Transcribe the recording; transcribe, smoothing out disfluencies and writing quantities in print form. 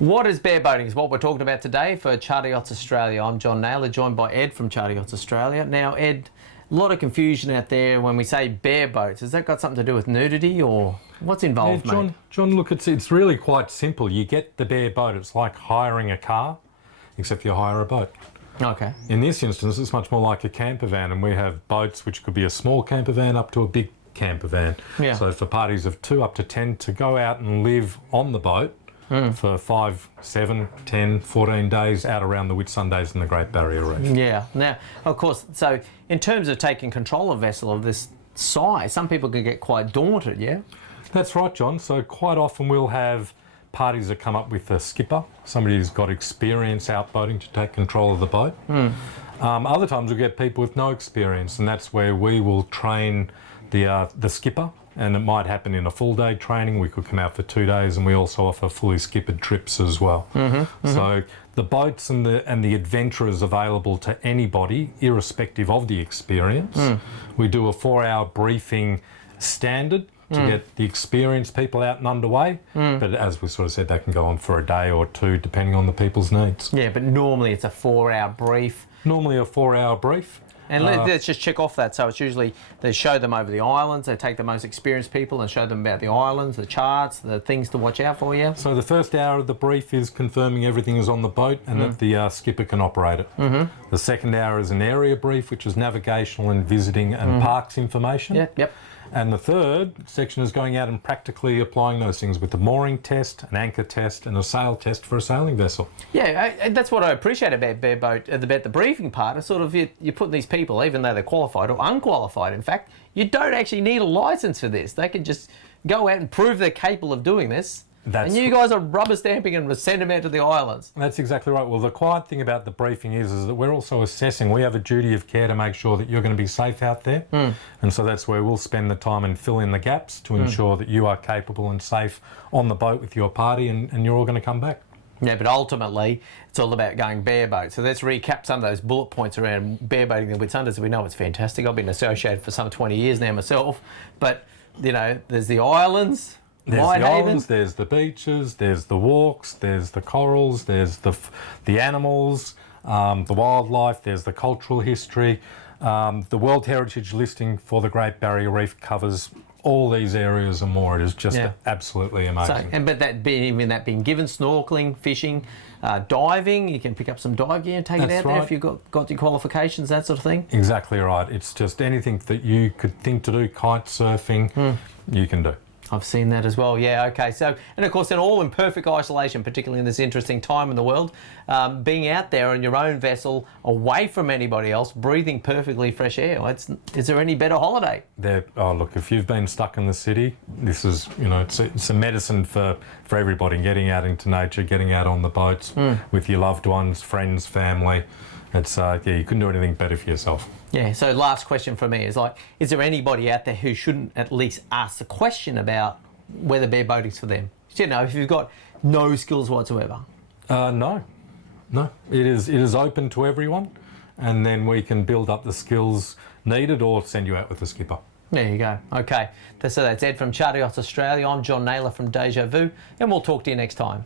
What is bareboating is what we're talking about today for Charter Yachts Australia. I'm John Nayler, joined by Ed from Charter Yachts Australia. Now, Ed, a lot of confusion out there when we say bareboats. Has that got something to do with nudity or what's involved, Yeah, mate? John, look, it's really quite simple. You get the bareboat. It's like hiring a car, except you hire a boat. Okay. In this instance, it's much more like a camper van, and we have boats which could be a small camper van up to a big camper van. Yeah. So for parties of 2 up to 10 to go out and live on the boat for 5, 7, 10, 14 days out around the Whitsundays and the Great Barrier Reef. Yeah. Now, of course, so in terms of taking control of a vessel of this size, some people can get quite daunted, yeah? That's right, John. So quite often we'll have parties that come up with a skipper, somebody who's got experience out boating to take control of the boat. Other times we'll get people with no experience, and that's where we will train the skipper, and it might happen in a full day training. We could come out for 2 days, and we also offer fully skippered trips as well. So the boats and the adventure is available to anybody, irrespective of the experience. We do a 4-hour briefing standard to get the experienced people out and underway. But as we sort of said, that can go on for a day or 2, depending on the people's needs. Yeah, but normally it's a 4-hour brief. Normally a 4-hour brief. And let's just check off that. So it's usually they show them over the islands, they take the most experienced people and show them about the islands, the charts, the things to watch out for, yeah? So the first hour of the brief is confirming everything is on the boat and that the skipper can operate it. The second hour is an area brief, which is navigational and visiting and parks information. Yep. And the third section is going out and practically applying those things with the mooring test, an anchor test and a sail test for a sailing vessel. Yeah, that's what I appreciate about bareboat, about the briefing part. It's sort of you're putting these people, even though they're qualified or unqualified, in fact, you don't actually need a licence for this. They can just go out and prove they're capable of doing this. And you guys are rubber stamping and send them out to the islands. That's exactly right. Well, the quiet thing about the briefing is that we're also assessing. We have a duty of care to make sure that you're going to be safe out there. And so that's where we'll spend the time and fill in the gaps to ensure that you are capable and safe on the boat with your party and you're all going to come back. Yeah, but ultimately, it's all about going bareboat. So let's recap some of those bullet points around bareboating the Whitsundays. We know it's fantastic. I've been associated for some 20 years now myself. But, you know, there's the islands. There's the islands, there's the beaches, there's the walks, there's the corals, there's the animals, the wildlife, there's the cultural history. The World Heritage listing for the Great Barrier Reef covers all these areas and more. It is just absolutely amazing. So, but that being given, snorkeling, fishing, diving, you can pick up some dive gear and take it out there if you've got your qualifications, that sort of thing. Exactly right. It's just anything that you could think to do, kite surfing, you can do. I've seen that as well, yeah, okay. So, and of course, then all in perfect isolation, particularly in this interesting time in the world, being out there on your own vessel, away from anybody else, breathing perfectly fresh air. Is there any better holiday? Look, if you've been stuck in the city, this is, it's a medicine for everybody, getting out into nature, getting out on the boats with your loved ones, friends, family. It's, you couldn't do anything better for yourself. Yeah, so last question for me is is there anybody out there who shouldn't at least ask the question about whether bareboating's for them? If you've got no skills whatsoever. No. It is open to everyone, and then we can build up the skills needed or send you out with a skipper. There you go. Okay, so that's Ed from Charter Yachts Australia. I'm John Nayler from Deja.vu, and we'll talk to you next time.